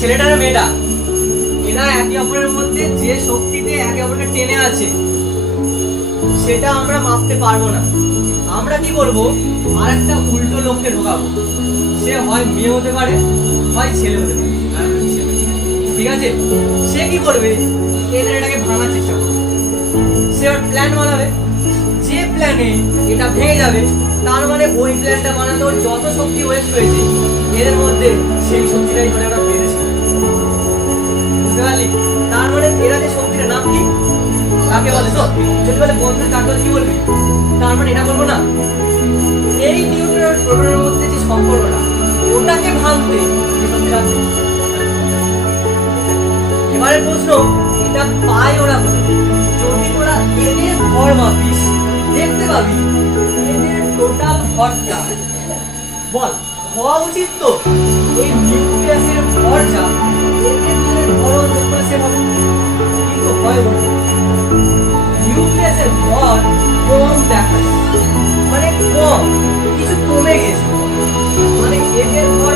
ছেলেটা আর মেয়েটা, এরা একে অপরের মধ্যে যে শক্তিতে একে অপরকে টেনে আছে সেটা আমরা মাপতে পারবো না। আমরা কি করব, আর একটা উল্টো লোককে ঢোকাবো। সে হয় মেয়ে হতে পারে, হয় ছেলে হতে পারে, ঠিক আছে? সে কি করবে, এদের এটাকে ভাঙার চেষ্টা করবে। সে ওর প্ল্যান বানাবে, যে প্ল্যানে এটা ভেঙে যাবে তার মানে ওই প্ল্যানটা বানাতে ওর যত শক্তি ওয়েস্ট হয়েছে এদের মধ্যে সেই শক্তিটাই ধরে আমরা পেরেছি। বুঝতে পারলি? তার মানে এরা যে শক্তিটার নাম কি, কাকে বলে? শক্তি। যদি বলে বন্ধুর কাকে কি বলবি? তার মানে এটা বলবো না, এই নিউট্রন আর প্রোটনের মধ্যে যে সম্পর্কটা ওটাকে ভাঙতে যে শক্তিটা আছে। এবারে প্রশ্ন, এটা পায় ওরা কোথায়? যদি ওরা এদের ভর মাপিস দেখতে পাবি এদের টোটাল ভরটা বল হওয়া উচিত তো এই নিউক্লিয়াসের ভর যা এদের ভর যোগ করে সে হবে, কিন্তু হয় বলতে নিউক্লিয়াসের ভর কম দেখায়, মানে কম কিছু কমে গেছে, মানে এদের ভর